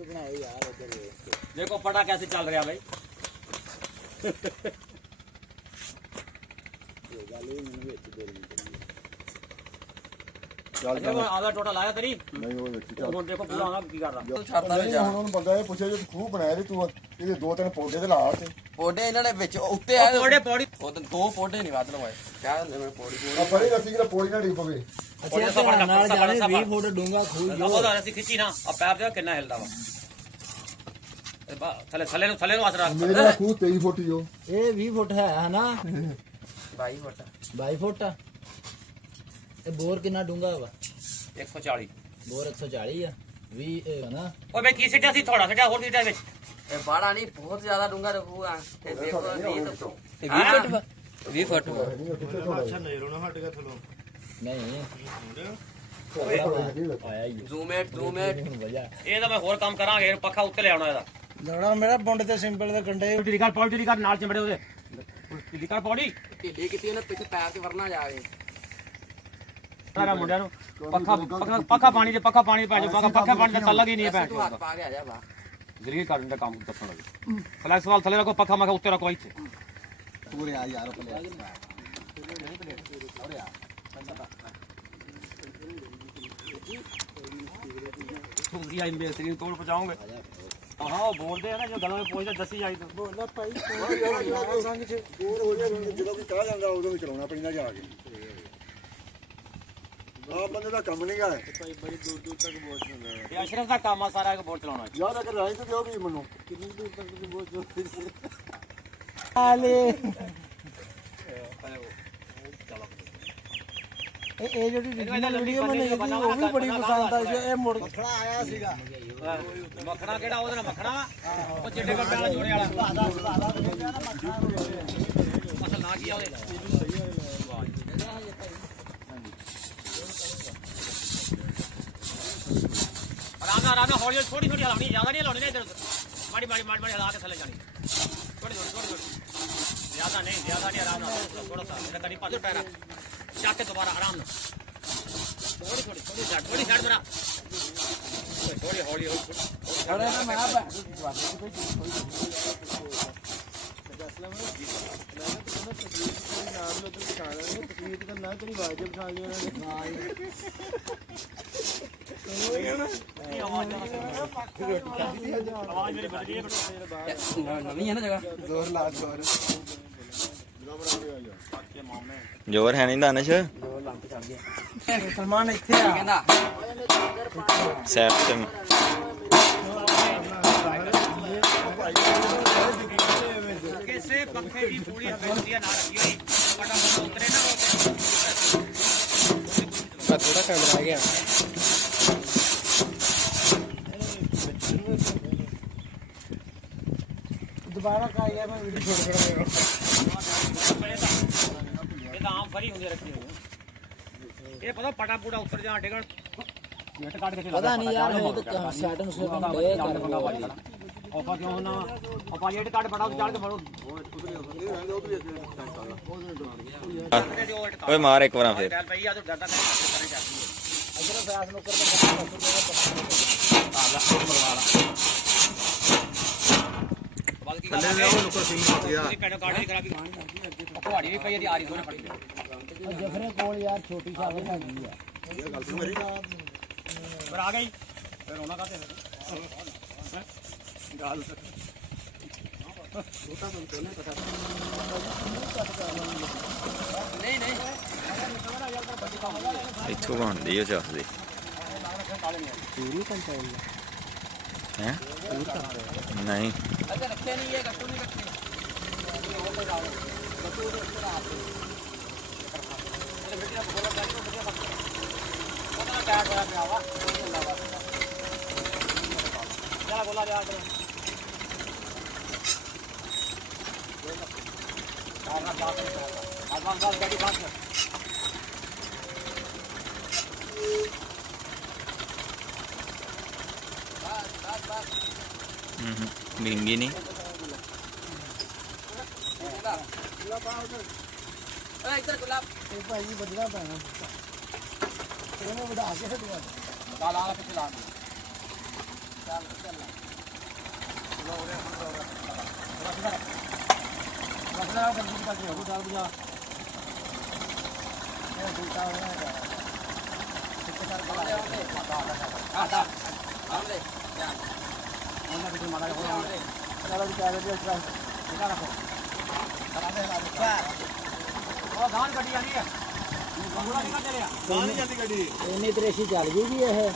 देखो पटा कैसे चल रहा भाई। आधा टोटल आया तेरी नहीं वो ਹੁਣ ਦੇਖੋ ਪੂਰਾ ਆਣਾ ਕੀ ਕਰਦਾ ਤੂੰ ਛੱਡਦਾ ਨਹੀਂ ਜਾ ਹੁਣ ਉਹਨੂੰ ਬੰਦਾ ਇਹ ਪੁੱਛਿਆ ਜੇ ਖੂਹ ਬਣਾਇਆ ਤੇ ਤੂੰ ਇਹਦੇ ਦੋ ਤਿੰਨ ਪੌਦੇ ਤੇ ਲਾ ਤੇ ਪੌਡੇ ਇਹਨਾਂ ਨੇ ਵਿੱਚ ਉੱਤੇ ਆਏ ਪੌੜੇ ਪੌੜੀ ਉਹ ਤਾਂ ਦੋ ਪੌਡੇ ਨਹੀਂ ਵੱਧ ਲਵਾਏ ਕਿਆ ਹੁੰਦੇ ਮੈਂ ਪੌੜੀ ਆ ਬੜੀ ਰੱਸੀ ਕਿਹੜਾ ਪੌੜੀ ਨਾ ਡਿੱਗ ਪਵੇ ਅੱਛਾ ਨਾਲ ਜਾਣੇ 20 ਫੁੱਟ ਡੂੰਗਾ ਖੂਹ ਜੋ ਉਹਦਾ ਅਸੀਂ ਖਿੱਚੀ ਨਾ ਆ ਪੈਪ ਦੇ ਕਿੰਨਾ ਹਿਲਦਾ ਵਾ ਥੱਲੇ ਨੂੰ ਆਸਰਾ ਮੇਰਾ ਖੂਹ 23 ਫੁੱਟ ਹੀ ਉਹ ਇਹ 20 ਫੁੱਟ ਹੈ ਹਨਾ 22 ਫੁੱਟ 22 ਫੁੱਟ ਇਹ ਬੋਰ ਕਿੰਨਾ ਡੂੰਗਾ ਵਾ 140 ਬੋਰ 140 ਆ 20 ਹਨਾ ਓਏ ਬਈ ਕੀ ਸਿੱਟਿਆ ਸੀ ਥੋੜਾ ਸਿੱਟਿਆ ਹੋਰ ਸਿੱਟਿਆ ਵਿੱਚ ਇਹ ਬਾੜਾ ਨਹੀਂ ਬਹੁਤ ਜ਼ਿਆਦਾ ਡੂੰਗਾ ਰੱਖੂਗਾ ਤੇ ਦੇਖੋ 20 ਫੁੱਟ ਨਹੀਂ ਆਇਆ ਹੀ ਜ਼ੂਮ ਇਟ ਇਹ ਤਾਂ ਮੈਂ ਹੋਰ ਕੰਮ ਕਰਾਂਗੇ ਪੱਖਾ ਉੱਤੇ ਲੈ ਆਉਣਾ ਇਹਦਾ ਲੜਾ ਮੇਰਾ ਬੁੰਡ ਤੇ ਸਿੰਪਲ ਦੇ ਕੰਡੇ ਢਿੱਲੀ ਕਰ ਪੌੜੀ ਢਿੱਲੀ ਕਰ ਨਾਲ ਚਿੰਬੜੇ ਉਹਦੇ ਢਿੱਲੀ ਕਰ ਪੌੜੀ ਢਿੱਲੀ ਕੀਤੀ ਉਹਨੇ ਪਿੱਛੇ ਪੈਰ ਤੇ ਵਰਨਾ ਜਾਵੇ ਸਾਰਾ ਮੁੰਡਿਆਂ ਨੂੰ ਪੱਖਾ ਪਾਣੀ ਦੇ ਪੱਖਾ ਪਾਣੀ ਪਾ ਜਾ ਪੱਖਾ ਪਾਣੀ ਦਾ ਚੱਲ ਹੀ ਨਹੀਂ ਹੈ ਤੂੰ ਹੱਥ ਪਾ ਕੇ ਆ ਜਾ ਬਾ ਗਰੀਬ ਕਰਨ ਦਾ ਕੰਮ ਦੱਸਣ ਲੱਗੇ ਫਲੈਕਸ ਵਾਲ ਥੱਲੇ ਰੱਖੋ ਪੱਖਾ ਮੈਂ ਉੱਤੇ ਰੱਖੋ ਇੱਥੇ ਪੂਰੇ ਆ ਯਾਰ ਪਲੇ ਤੁਸੀਂ ਆਈ ਮੇਸਰੀ ਨੂੰ ਤੋੜ ਪਹੁੰਚਾਓਗੇ ਹਾਂ ਉਹ ਬੋਲਦੇ ਆ ਨਾ ਜੋ ਗੱਲਾਂ ਵਿੱਚ ਪੁੱਛਦੇ ਦੱਸੀ ਜਾਈ ਤੂੰ ਬੋਲਦਾ ਭਾਈ ਸੰਗ ਚ ਦੂਰ ਹੋ ਜਾਏ ਜਦੋਂ ਕੋਈ ਕਹਾ ਜਾਂਦਾ ਉਦੋਂ ਵੀ ਚਲਾਉਣਾ ਪੈਂਦਾ ਜਾ ਕੇ ਆ ਬੰਦੇ ਦਾ ਕੰਮ ਨਹੀਂ ਗਾ ਭਾਈ ਬੜੀ ਦੂਰ ਤੱਕ ਬੋਝ ਹੁੰਦਾ ਹੈ ਇਹ ਅਸ਼ਰਫ ਦਾ ਕੰਮ ਆ ਸਾਰਾ ਇੱਕ ਬੋਲ ਚਲਾਉਣਾ ਯਾਰ ਅਗਰ ਰਾਈ ਤੇ ਦਿਓ ਵੀ ਮੈਨੂੰ ਕਿੰਨੀ ਦੂਰ ਤੱਕ ਦੀ ਬੋਝ ਜੋ ਆਲੇ ਇਹ ਜਿਹੜੀ ਵੀਡੀਓ ਬਣਾਈ ਸੀ ਉਹ ਵੀ ਬੜੀ ਪਸੰਦ ਆਈ ਇਹ ਮੁੜ ਮੱਖਣਾ ਆਇਆ ਸੀਗਾ ਮੱਖਣਾ ਕਿਹੜਾ ਉਹਦੇ ਨਾਲ ਮੱਖਣਾ ਵਾ ਉਹ ਚਿੱਟੇ ਕੱਪੜੇ ਵਾਲਾ ਜੋੜੇ ਵਾਲਾ ਅਸਲ ਨਾ ਕੀ ਆ ਉਹਦੇ ਆਰਾਮ ਨਾਲ ਹੌਲੀ ਥੋੜੀ ਹਲਾਉਣੀ ਜ਼ਿਆਦਾ ਨਹੀਂ ਹਲਾਉਣੀ ਨਾ ਇਧਰ ਮਾੜੀ ਹਿਲਾ ਕੇ ਥੱਲੇ ਜਾਣੀ ਥੋੜੀ ਜ਼ਿਆਦਾ ਨਹੀਂ ਆਰਾਮ ਨਾਲ ਥੋੜਾ ਸਾ ਮੇਰਾ ਕਰੀ ਪਾਸੇ ਪੈਰਾ ਚੱਕ ਕੇ ਦੁਬਾਰਾ ਆਰਾਮ ਨਾਲ ਥੋੜੀ ਛੱਡ ਮੇਰਾ ਥੋੜੀ ਹੌਲੀ ਅਰੇ ਨਾ ਮੈਂ ਆਵਾਜ਼ ਮੇਰੀ ਬਦਲੀ ਹੈ ਨਵੀਂ ਹੈ ਨਾ ਜਗ੍ਹਾ ਜ਼ੋਰ ਲਾ ਜ਼ੋਰ ਜ਼ੋਰ ਹੈ ਨਹੀਂ ਦਾਨਿਸ਼ ਸਲਮਾਨ ਇੱਥੇ ਆ ਕਹਿੰਦਾ ਸੈਫ ਤੇ ਕਿਸੇ ਪੱਖੇ ਦੀ ਪੂਰੀ ਹਵੇਲੀ ਨਾ ਰੱਖੀ ਹੋਈ ਪਟਾ ਉਤਰੇ ਨਾ ਥੋੜਾ ਕੈਮਰਾ ਆ ਗਿਆ ਦੁਬਾਰਾ ਕਾ ਗਿਆ ਮੈਂ ਵੀਡੀਓ ਛੋੜ ਇਹ ਤਾਂ ਆਮ ਫਰੀ ਹੁੰਦੀ ਰੱਖੀ ਹੋਈ ਇਹ ਪਤਾ ਪਟਾ ਪੂੜਾ ਉੱਤਰ ਜਾਣ ਟਿਕਣ ਨੈਟ ਕੱਢ ਕੇ ਪਤਾ ਨਹੀਂ ਯਾਰ ਇਹ ਤਾਂ ਸੈਟਿੰਗ ਸੁਟਿੰਗ ਗਏ ਔਫਾ ਕਿਉਂ ਹੋਣਾ ਆਪਾਂ ਰੇਟ ਕੱਢ ਪਟਾ ਚੜ ਕੇ ਮਰੋ ਓਏ ਮਾਰ ਇੱਕ ਵਾਰ ਫੇਰ ਪਈ ਆ ਤੂੰ ਡਰਦਾ ਕਰੇ ਜਾਂਦੀ ਅਜਰ ਫੈਸ ਨੂੰ ਥੱਲੇ ਲਿਆਓ ਲੋਕਾਂ ਸਿੰਘ ਪੈਣੋ ਕਾਰਡ ਨਹੀਂ ਕਰਾ ਵੀ ਤੁਹਾਡੀ ਵੀ ਪਈ ਇਹਦੀ ਆਰੀ ਦੋਨੇ ਫੜੀ ਜਫਰੇ ਕੋਲ ਯਾਰ ਛੋਟੀ ਸਾਵਰ ਹੈਗੀ ਆ ਇਹ ਗੱਲ ਸੁਣ ਮੇਰੀ ਪਰ ਆ ਗਈ ਫਿਰ ਉਹਨਾਂ ਕਾਤੇ ਗੱਲ ਨਹੀਂ ਇੱਥੋਂ ਬਣਦੀ ਉਹ ਚੱਸਦੀ ਪੂਰੀ ਕੰਟਰੋਲ ਹੈ ਨਹੀਂ ਅਜੇ ਰੱਖੇ ਨਹੀਂ ਇਹ ਗੱਟੂ ਨਹੀਂ ਰੱਖੇ बोला जा डिंगी नहीं ਇੱਧਰ ਗੁਲਾਬ ਇਹ ਭਾਈ ਜੀ ਬਦਲਾ ਪੈਣਾ ਇਹਨੂੰ ਵਧਾ ਕੇ ਹਟਵਾ ला ला पिछले ला ਇੰਨੀ ਤਰੇਸ਼ੀ ਚੱਲ ਗਈ ਜੀ ਇਹ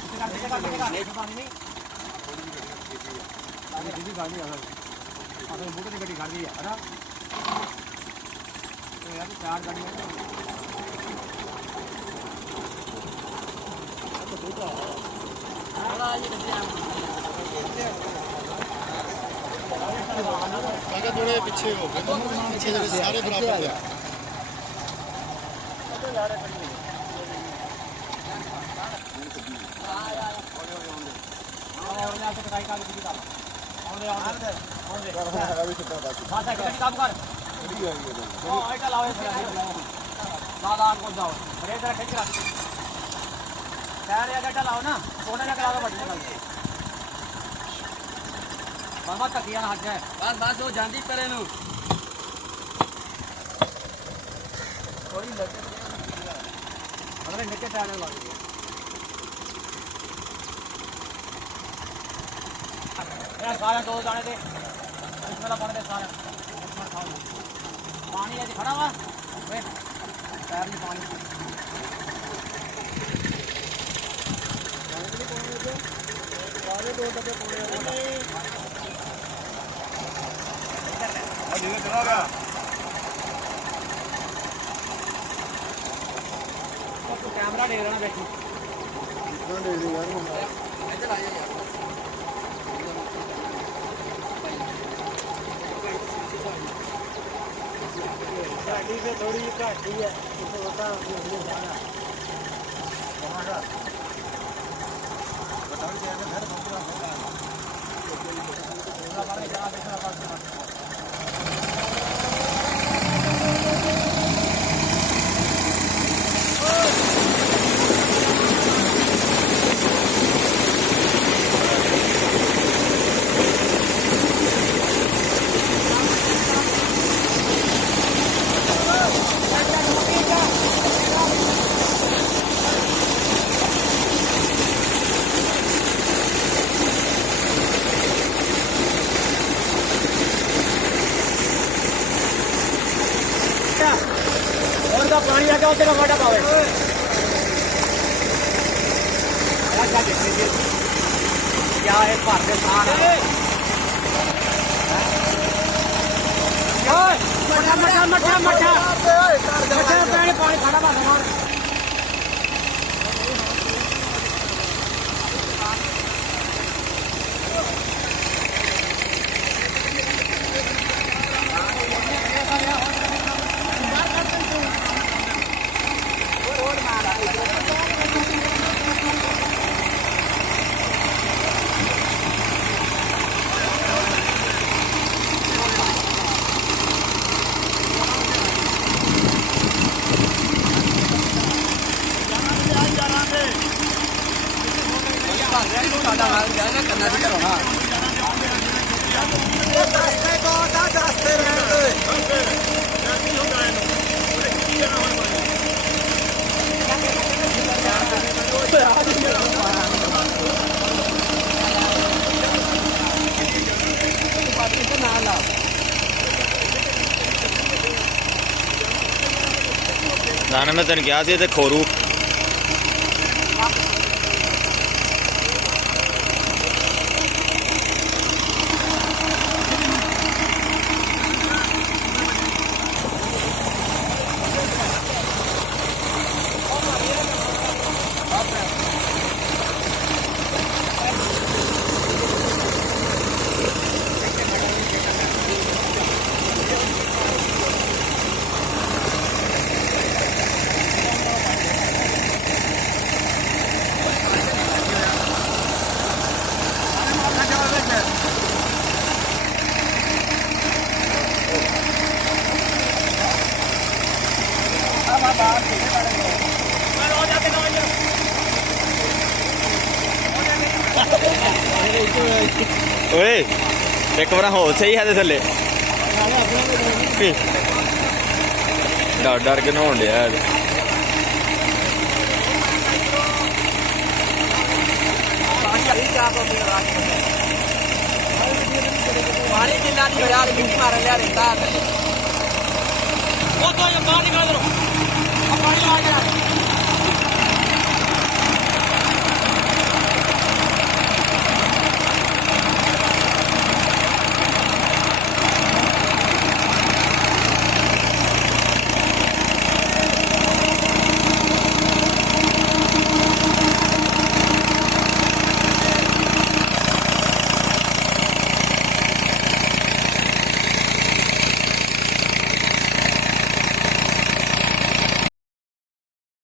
ਥੋੜੇ ਪਿੱਛੇ ਹੋ ਗਏ ਪਿੱਛੇ ਜਿਹੜੇ ਸਾਰੇ ਬਰਾਬਰ ਆ ਬਾਬਾ ਧੱਕੀਆਂ ਨਾਲ ਹੱਥ ਹੈ ਬਸ ਬਸ ਉਹ ਜਾਂਦੀ ਪਰੇ ਨੂੰ ਥੋੜੀ ਲੱਗੇ ਅਗਲੇ ਨਿੱਕੇ ਟਾਇਰ ਲਾ ਦੇ ਇਹ ਸਾਰਾ ਦੋ ਦਾਣੇ ਦੇ ਇਸ ਵਾਲਾ ਪਾਣੀ ਦੇ ਸਾਰਾ ਪਾਣੀ ਅੱਜ ਖੜਾ ਵਾ ਵੇ ਟਾਇਰ ਨਹੀਂ ਪਾਣੀ कैमरा देख रहा बैठी ਕਿੰਨਾ ਦੇ ਦੇ ਯਾਰ ਮੁੰਡਾ ਇੱਧਰ ਆ ਜਾ ਯਾਰ ਸਾਡੀ ਤੇ ਥੋੜੀ ਘੱਟ ਹੀ ਹੈ ਇਸ ਵਕਤ ਹੋ ਜਾਣਾ और का पानी आ गया उससे का वाटा पावे क्या है भर के सारा मठा मठा मठा मठा मठा पानी खड़ा बाहर ਸਾਡਾ ਹਾਲ ਜਾਣਾ ਕਰਨਾ ਵੀ ਕਰੋ ਹਾਂ ਦਸਤੇ ਕੋ ਦਾ ਦਸਤੇ ਰਹਿਣ ਨਾਨਾ ਮੈਂ ਤੈਨੂੰ ਕਿਹਾ ਸੀ ਤੇ ਖੋਰੂ ਓਏ ਇੱਕ ਵਾਰ ਹੋ ਸਹੀ ਹੈ ਤੇ ਥੱਲੇ ਡਰ ਕੇ ਨਹਾਉਣ ਡਿਆ ਇਹ। ਪਾਣੀ ਕਿੰਨਾ ਨਹੀਂ ਹੋਇਆ ਮਿੱਟੀ ਮਾਰਨ ਲਿਆ ਰਹਿੰਦਾ ਉਹ ਤੋਂ ਬਾਹਰ ਨਿਕਲ ਕਰੋ ਆ ਪਾਣੀ ਆ ਗਿਆ